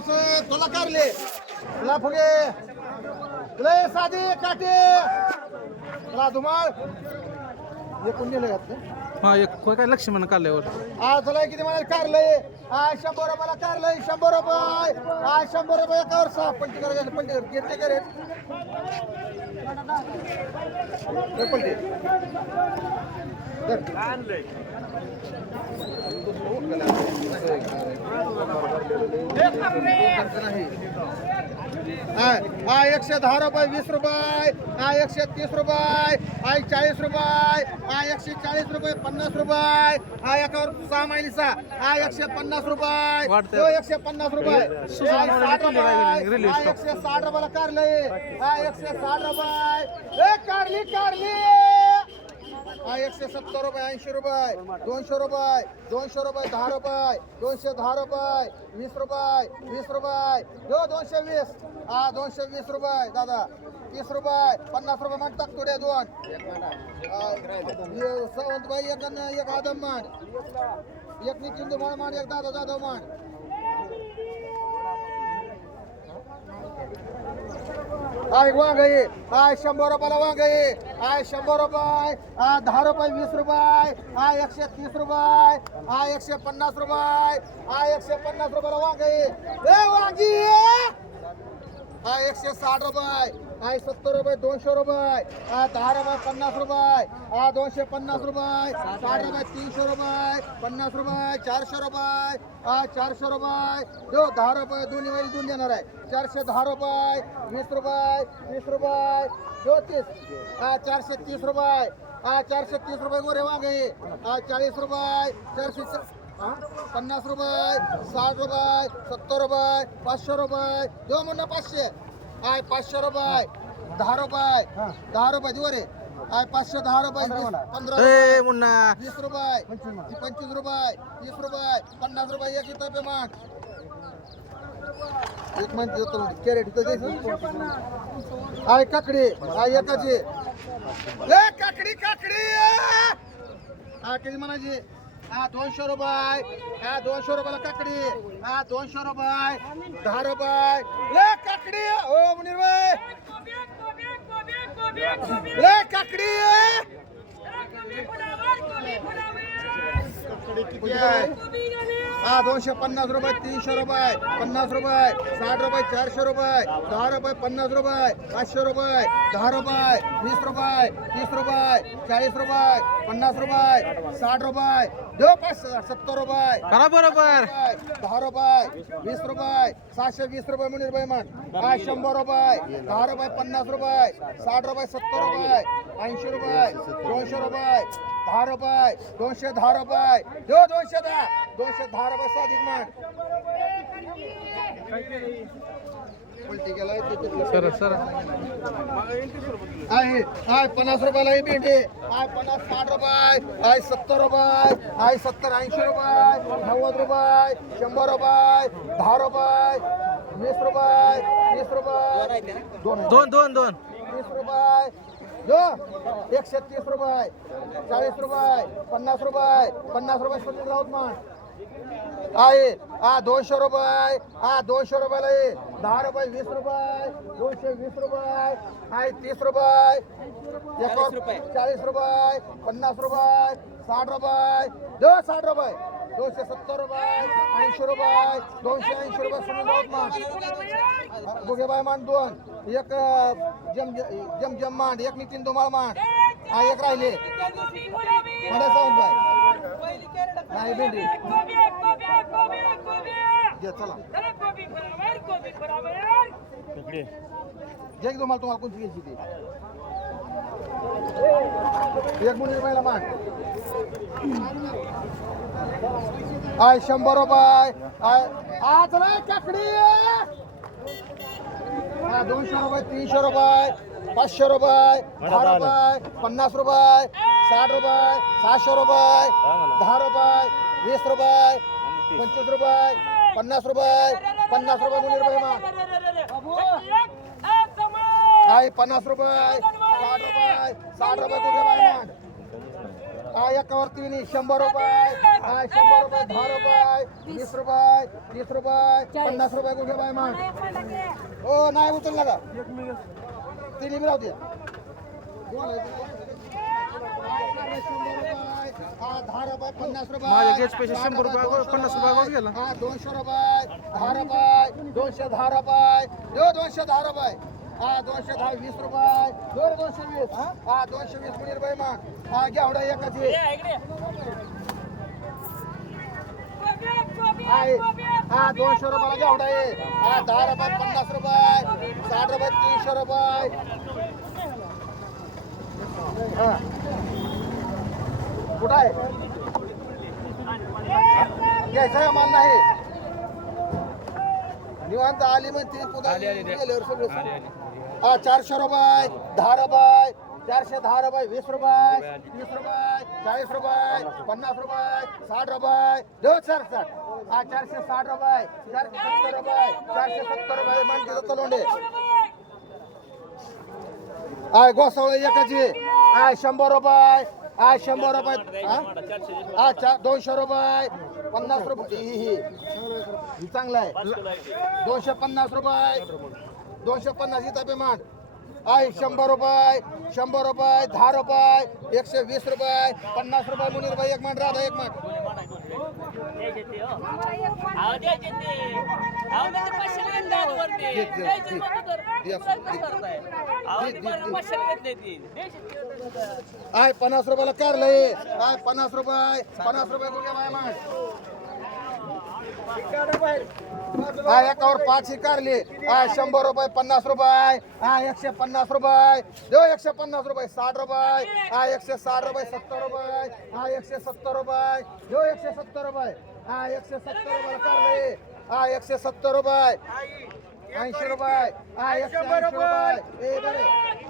कसं तुला कारले तुला फुगे. तुला हे साधी काटे. तुला धुमाळ. हे कोण नेलं घातलं हा एक कोण काय लक्ष्मण काढल्यावर आ तुला किती मला कारलंय? आ शंभर रुपयाला कारलंय शंभर रुपये. आ शंभर रुपये एकावर सहा पंटी कर घेते का रे हे पंटी धर. हा एकशे दहा रुपये वीस रुपये हा एकशे तीस रुपये हा चाळीस रुपये हा एकशे चाळीस रुपये पन्नास रुपये हा एकावर सहा मायलीचा हा एकशे पन्नास रुपये. तो एकशे पन्नास रुपये साठ? रुपये. एकशे साठ रुपयाला कारलंय हा एकशे साठ रुपये ए कारली कारली हा एकशे सत्तर रुपये ऐंशी रुपये दोनशे रुपये दोनशे रुपये दहा रुपये दोनशे दहा रुपये वीस रुपये वीस रुपये. हो दोनशे वीस. हा दोनशे वीस रुपये दादा. तीस रुपये पन्नास रुपये म्हणतात तुडे दोन. हा, हे सावंतबाई एक एक आदम मान. एक नितीन दुमाळ मान एक दादा जाधव मान. आय वांग आहे आय शंभर रुपयाला वांग आहे आय शंभर रुपये हा दहा रुपये वीस रुपये हा एकशे तीस रुपये हा एकशे पन्नास रुपये हा एकशे पन्नास रुपयाला वांग आहे ए वांगी! हा एकशे साठ रुपये. आय सत्तर रुपये दोनशे रुपये. दहा रुपये पन्नास रुपये. दोनशे पन्नास रुपये. साठ रुपये तीनशे रुपये. पन्नास रुपये चारशे रुपये. चारशे रुपये. जो दहा रुपये दोन्ही वेळी दोन देणार आहे. चारशे दहा रुपये वीस रुपये तीस रुपये. जो तीस. हा चारशे तीस रुपये. हा चारशे तीस रुपये गोरे वागे चाळीस रुपये. चारशे पन्नास रुपये. साठ रुपये. सत्तर रुपये. पाचशे रुपये. देऊ म्हणणं पाचशे. आय पाचशे रुपये. दहा रुपये. दहा रुपये देऊ रे. आय पाचशे दहा रुपये. वीस, पंधरा ए मुन्ना. वीस रुपये. पंचवीस रुपये. तीस रुपये. पन्नास रुपये एक इथं पे माग. एक म्हणजे कॅरेट इथं द्यायचं आय काकडी. आय एकाची. ए काकडी काकडी. हा किती म्हणायची. हा दोनशे रुपये हा दोनशे रुपयाला काकडी हा दोनशे रुपये दहा रुपये ले काकडी ओ मुनीर भाई ले काकडी किती आहे? हा दोनशे पन्नास रुपये तीनशे रुपये पन्नास रुपये साठ रुपये चारशे रुपये दहा रुपये पन्नास रुपये पाचशे रुपये दहा रुपये वीस रुपये तीस रुपये चाळीस रुपये पन्नास रुपये साठ रुपये देऊ पाच सत्तर रुपये करा बरोबर. रुपये, दहा रुपये वीस रुपये सहाशे वीस रुपये म्हणून रुपये म्हण काय शंभर रुपये दहा रुपये पन्नास रुपये साठ रुपये सत्तर रुपये ऐंशी रुपये दोनशे रुपये दहा रुपये दोनशे दहा रुपये. देऊ दोनशे दहा. दोनशे दहा रुपये साधिक उलटी गेलाय ते- सर सर आहे आहे पन्नास रुपयाला ही भेंडी. आहे पन्नास साठ रुपये आहे सत्तर रुपये आहे सत्तर ऐंशी रुपये नव्वद रुपये शंभर रुपये दहा रुपये वीस रुपये तीस रुपये दोन दोन दोन दोन. तीस रुपये एकशे तीस रुपये चाळीस रुपये पन्नास रुपये पन्नास रुपये सुनील राऊत मान आहे हा दोनशे रुपये हा दोनशे रुपयाला आहे दहा रुपये वीस रुपये दोनशे वीस रुपये आहे तीस रुपये. चाळीस रुपये पन्नास रुपये साठ रुपये. दो साठ रुपये. दोनशे सत्तर रुपये ऐंशी रुपये दोनशे ऐंशी रुपये सुनील मान बुगेबाई मान दोन एक जम जम जम मांड एक नितीन धुमाळ मांड. हा एक राहिले. साडे सावंतबाई नाही भेंडी. घे चला. जे तुम्हाला तुम्हाला कोणती घ्यायची ती? एक मुली रुपयाला मान आय शंभर रुपये आय आज रे काकडी हा दोनशे रुपये तीनशे रुपये पाचशे रुपये दहा रुपये पन्नास रुपये साठ रुपये सहाशे रुपये दहा रुपये वीस रुपये पंचवीस रुपये पन्नास रुपये पन्नास रुपये मुली रुपये काय पन्नास रुपये साठ रुपये साठ रुपये कुठे बाय मान एकावर तिन्ही शंभर रुपये. हा शंभर रुपये दहा रुपये. वीस रुपये तीस रुपये पन्नास रुपये कुठे बाय मग हो नाही उचलला का तिन्ही बी राहू द्या दहा रुपये पन्नास रुपये. शंभर रुपये पन्नास रुपये गेला. हा दोनशे रुपये दहा रुपये दोनशे दहा रुपये. दोनशे दहा रुपये. हा दोनशे दहा वीस रुपये दोन दोनशे वीस हा दोनशे वीस कोणी रुपये मग हा घ्या एकच आहे. हा दोनशे रुपयाला घेवडा आहे हा दहा रुपये पन्नास रुपये साठ रुपये तीनशे रुपये कुठं आहे घ्यायचं आहे नाही निवांत आली मग ती पुन्हा गेल्यावर सगळं हा चारशे रुपये दहा रुपये चारशे दहा रुपये वीस रुपये तीस रुपये चाळीस रुपये पन्नास रुपये साठ रुपये. देऊ सर सर. हा चारशे साठ रुपये चारशे सत्तर रुपये चारशे सत्तर रुपये मानकीचं तलोंडे आय गोसावळे एकाची. आय शंभर रुपये. आय शंभर रुपये. हा? चा दोनशे रुपये. पन्नास रुपये. ही. ही चांगलं आहे. दोनशे पन्नास रुपये. दोनशे पन्नास इथं पेमेंट आय शंभर रुपये शंभर रुपये दहा रुपये एकशे वीस रुपये पन्नास रुपये मुनीर रुपये एक मिनिट राधा एक मिनिट आय पन्नास रुपयाला कारलंय आय पन्नास रुपये पन्नास रुपये कुठे हा एकावर पाच ही कारली हा शंभर रुपये पन्नास रुपये. हा एकशे पन्नास रुपये. देऊ एकशे पन्नास रुपये साठ रुपये. हा एकशे साठ रुपये सत्तर रुपये. हा एकशे सत्तर रुपये. देऊ एकशे सत्तर रुपये. हा एकशे सत्तर रुपये हा एकशे सत्तर रुपये. ऐंशी रुपये. हा एकशे रुपये.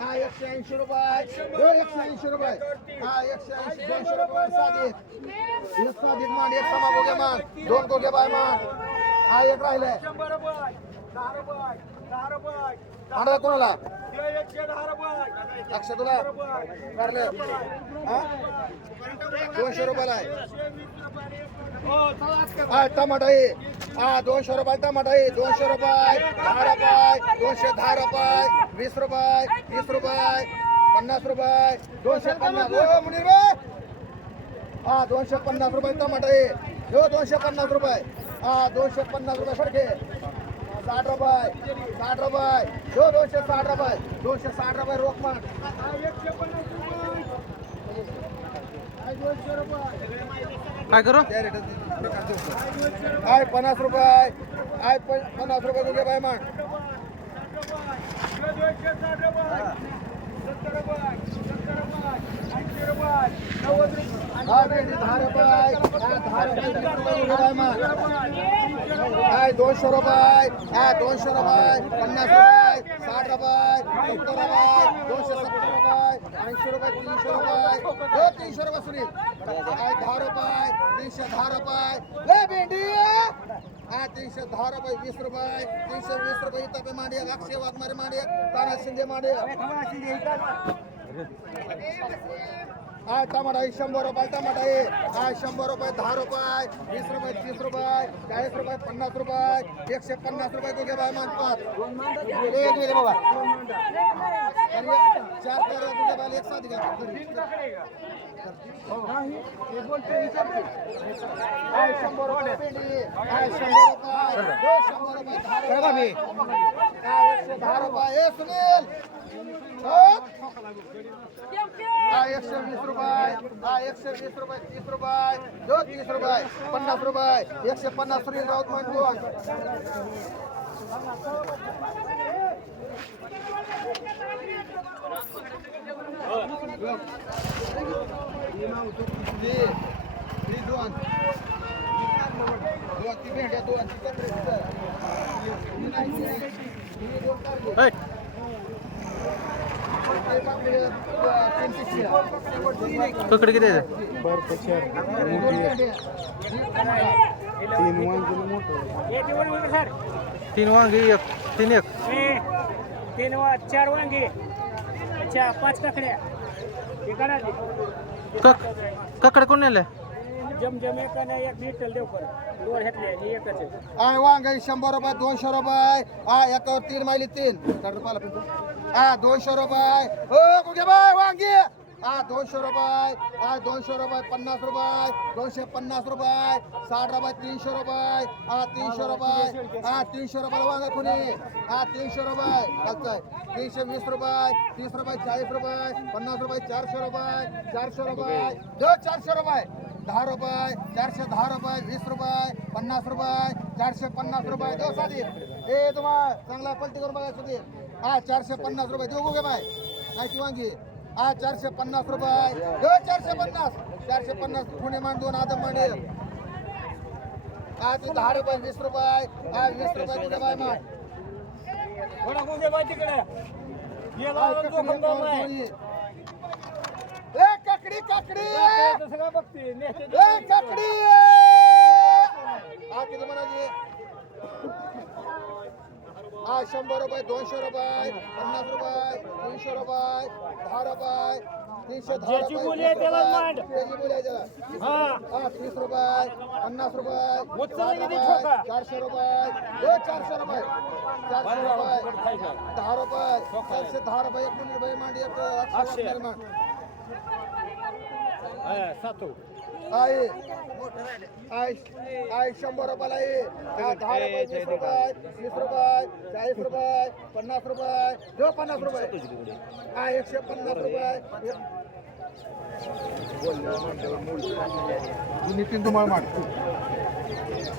हा एकशे ऐंशी रुपये. एकशे ऐंशी रुपये. हा एकशे ऐंशी दोनशे रुपये. साधित साधित मान एक समा गोगे मान दोन गोगे बाय मान हा एक राहिले. आणा कोणाला? अक्षय तुला. करले दोनशे रुपयाला आहे. हा टमाटा आहे. हा दोनशे रुपये टमाटा आहे. दोनशे रुपये दहा रुपये दोनशे दहा रुपये वीस रुपये तीस रुपये पन्नास रुपये दोनशे पन्नास. मुनीर हा दोनशे पन्नास रुपये टमाटर आहे. हो दोनशे पन्नास रुपये. हा दोनशे पन्नास रुपये फडके. साठ रुपये साठ रुपये. हो दोनशे साठ रुपये दोनशे साठ रुपये रोख मान पन्नास रुपये. दोनशे रुपये. काय करू? मान हा भेंडी दहा रुपये. आय दहा रुपये वीस रुपये कुठे बाय मान हाय दोनशे रुपये. हा दोनशे रुपये. पन्नास रुपये. साठ रुपये. सत्तर रुपये. दोनशे सत्तर रुपये. ऐंशी रुपये तीनशे रुपये. तीनशे रुपये सुनील. दहा रुपये तीनशे दहा रुपये. भेंडी! हा तीनशे दहा रुपये वीस रुपये. तीनशे वीस रुपये इथं पे मांडे अक्षय वाघमारे मांडे ताना शिंदे मांडे. हा टमाटा शंभर रुपये टमाटा आहे हा शंभर रुपये दहा रुपये वीस रुपये तीस रुपये चाळीस रुपये पन्नास रुपये एकशे पन्नास रुपये कुठे बाय मानतात बाबा. चार पेर कुठे एक साथ घ्या दहा रुपये सुनील हा एकशे वीस रुपये हा एकशे वीस रुपये तीस रुपये दो तीस रुपये पन्नास रुपये एकशे पन्नास रुपये राऊत म्हणतो दोन दोन ती भेंड्या दोन ती किती तीन वांगी एक तीन एक. तीन वा चार वांगी. अच्छा पाच काकड्या कक ककडे कोण नेले जम एक आणि एक देवकर दोन घेतले एकच आहे वांगे शंभर रुपये दोनशे रुपये. आय एकावर तीन मायली तीन. काढ पिंटू. दोनशे रुपये. हो कुठे बाय वांगे? हा दोनशे रुपये. हा दोनशे रुपये पन्नास रुपये. दोनशे पन्नास रुपये. साठ रुपये तीनशे रुपये. हा तीनशे रुपये. हा तीनशे रुपये वांगे कुणी? हा तीनशे रुपये. चालतंय तीनशे वीस रुपये तीस रुपये चाळीस रुपये पन्नास रुपये चारशे रुपये चारशे रुपये. दो चारशे रुपये. दहा रुपये चारशे दहा रुपये वीस रुपये पन्नास रुपये चारशे पन्नास रुपये. देऊ साधी ए तुम्हाला चांगला पलटी करून बघा सुधीर. हा चारशे पन्नास रुपये. देऊ गे बाय. काय ती वांगी. हा चारशे पन्नास रुपये. देऊ चारशे पन्नास. चारशे पन्नास पुणे मान दोन आदम मांडे. हा ती दहा रुपये वीस रुपये. हा वीस रुपये कुठे बाय मान थोडा गुगे बाय तिकडे आहे. ए काकडी काकडी! सगळं बघते काकडी! हा किती म्हणाली हा शंभर रुपये दोनशे रुपये पन्नास रुपये तीनशे रुपये दहा रुपये तीनशे दहा ज्याची रुपये, बोली आहे त्याला रुपये. मांड. त्याला हा हा तीस रुपये पन्नास रुपये उचल साठ किती रुपये, ठोका? चारशे रुपये ए चारशे रुपये चारशे रुपये दहा रुपये चारशे दहा रुपये एक मिनिट रुपये मांडी एक आठशे. अक्षर मांड हा, सातू आहे आहे आहे शंभर रुपयाला आहे हा, दहा रुपये वीस रुपये वीस रुपये चाळीस रुपये पन्नास रुपये देऊ पन्नास रुपये. हा एकशे पन्नास रुपये. नितीन तुम्हाला मान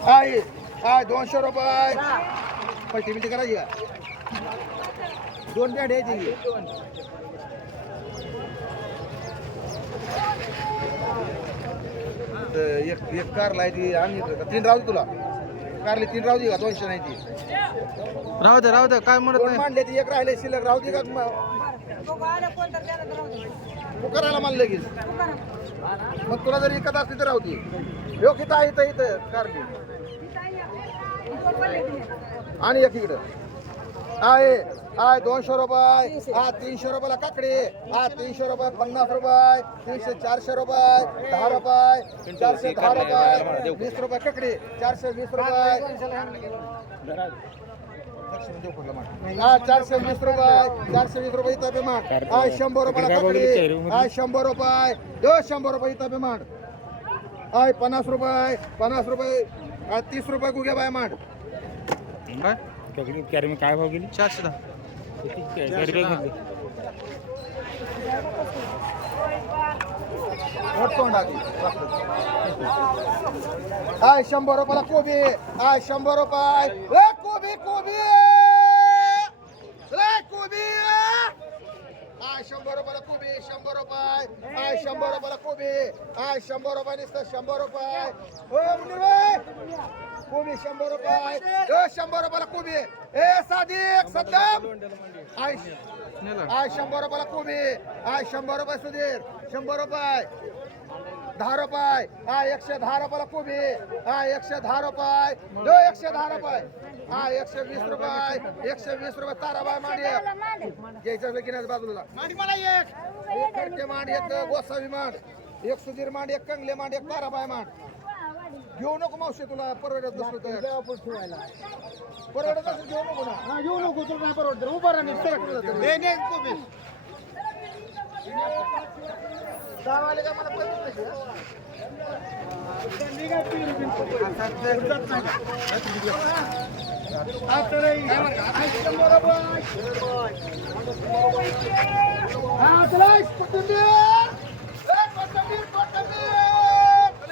आहे आहे दोनशे रुपये. पलटी बिलटी करायची का? दोन बॅट यायची एक एक कार लायची आणि तीन राहू तुला. कारली तीन राहू दे का? दोनशे नाही ती. राहू दे राहू दे काय म्हणत दोन नाही. मांडले ती एक राहिले शिल्लक राहू दे का? मग तू करायला मला लगेच. मग तुला जर इकत असली तर राहू दे. ह्यो किती आहे इथं इथं कारली. आणि एक इकडं. आहे. आहे दोनशे रुपये हा तीनशे रुपयाला काकडी हा तीनशे रुपये पन्नास रुपये तीनशे चारशे रुपये दहा रुपये चारशे दहा रुपये वीस रुपये काकडी चारशे वीस रुपये. हा चारशे वीस रुपये चारशे वीस रुपये इथं पेमाड हा शंभर रुपयाला काकडी हा शंभर रुपये दो शंभर रुपये इथं पेमाड हाय पन्नास रुपये पन्नास रुपये हा तीस रुपये गुगे बाय मांड काय भाव गेली? चारशे दहा. मोठ तोंड शंभर रुपयाला कोबी. आय शंभर रुपये ए कोबी कोबी. ए कोबी. आय शंभर रुपयाला कोबी शंभर रुपये आय शंभर रुपयाला कोबी. आय शंभर रुपये नुसतं शंभर रुपये कोबी शंभर रुपये ए शंभर रुपयाला कोबी. ए सादिक सद्दाम. नेला हाय शंभर रुपयाला कोबी. हाय शंभर रुपये सुधीर. शंभर रुपये. दहा रुपये. हा एकशे दहा रुपयाला कोबी. हा एकशे दहा रुपये. दो एकशे दहा रुपये. हा एकशे वीस रुपये. एकशे वीस रुपये. ताराबाई मांडी. घ्यायचं लगीनच बाजूला एक. मांड एक गोसावी मांड. एक सुधीर मांड एक कंगले मांड एक ताराबाई मांड. घेऊ नको मावशी तुला परवडत नसलं तर ठेवायला. परवडत असेल घेऊ नको ना. घेऊ नको तुला नाही परवडत. उभा राहा कोबी गावाले का मला पैसे नाही? रुपये. हा, चला.